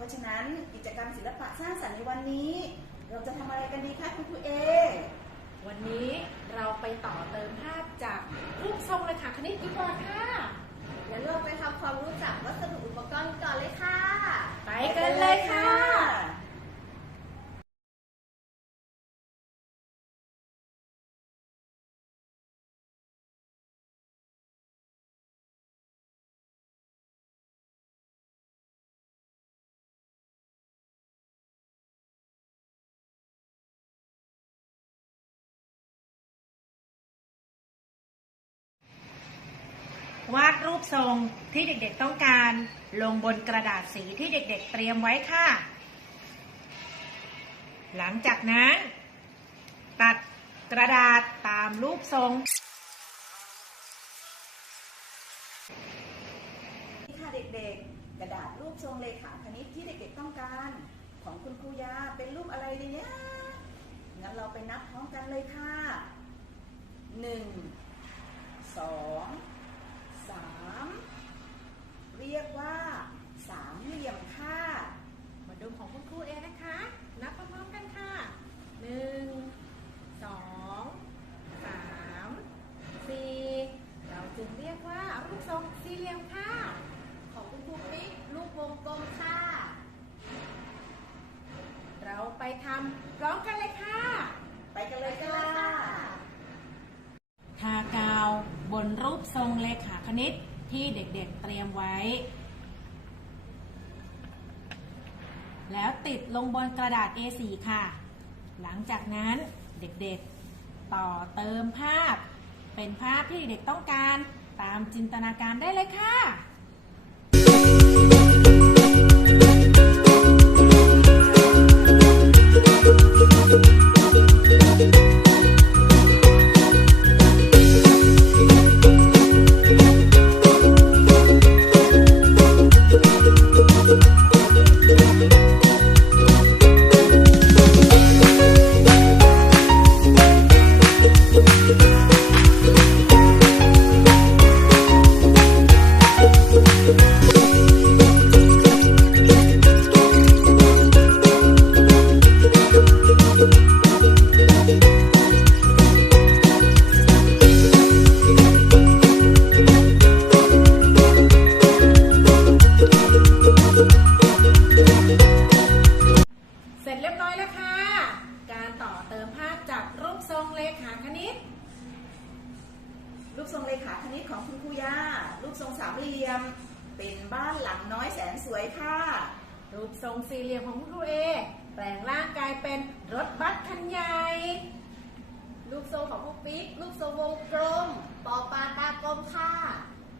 ราะฉะนั้นกิจกรรมศิลปะสร้างสรรค์ในวันนี้ เราจะทำอะไรกันดีคะคุณครูเอ วันนี้เราไปต่อเติมภาพจากรูปทรงเลยค่ะคณิตดีกว่าค่ะงั้นเราไปทำความรู้จักวัสดุอุปกรณ์ก่อนเลยค่ะ ไปกันเลยค่ะ วาดรูปทรงที่เด็กๆต้องการลงบนกระดาษสีที่เด็กๆเตรียมไว้ค่ะ หลังจากนั้น ตัดกระดาษตามรูปทรงนี่ค่ะเด็กๆ กระดาษรูปทรงเลขาคณิตที่เด็กๆต้องการ ของคุณครูยาเป็นรูปอะไรดีเนี่ยงั้นเราไปนับพร้อมกันเลยค่ะหนึ่งสองสามเรียกว่าสามเหลี่ยมค่ะ มาดูของคุณครูเองนะคะ นับพร้อมๆกันค่ะหนึ่งสองสามสี่เราจึงเรียกว่ารูป ทรงสี่เหลี่ยมค่ะ ของคุณครูปิ๊กลูกวงกลมค่ะ เราไปทำพร้อมกันเลยค่ะ ไปกันเลยค่ะทากาวบนรูปทรงเลขาคณิตที่เด็กๆเตรียมไว้ แล้วติดลงบนกระดาษ A4 ค่ะ หลังจากนั้นเด็กๆต่อเติมภาพ เป็นภาพที่เด็กๆต้องการ ตามจินตนาการได้เลยค่ะ รูปทรงเลขาคณิตของคุณครูยารูปทรงสามเหลี่ยม เป็นบ้านหลังน้อยแสนสวยค่ะ รูปทรงสี่เหลี่ยมของคุณครูเอ แปลงร่างกายเป็นรถบัสคันใหญ่ลูกทรงของครูปิ๊กลูกทรงวงกลม ปอปลาตากลมค่ะ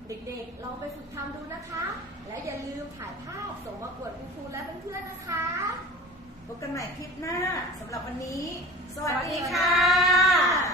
เด็กๆ ลองไปฝึกทำดูนะคะ และอย่าลืมถ่ายภาพส่งมากวดคุณครูและเพื่อนๆนะคะพบกันใหม่คลิปหน้าสำหรับวันนี้สสวัสวัสดีดีค่ะค่ะ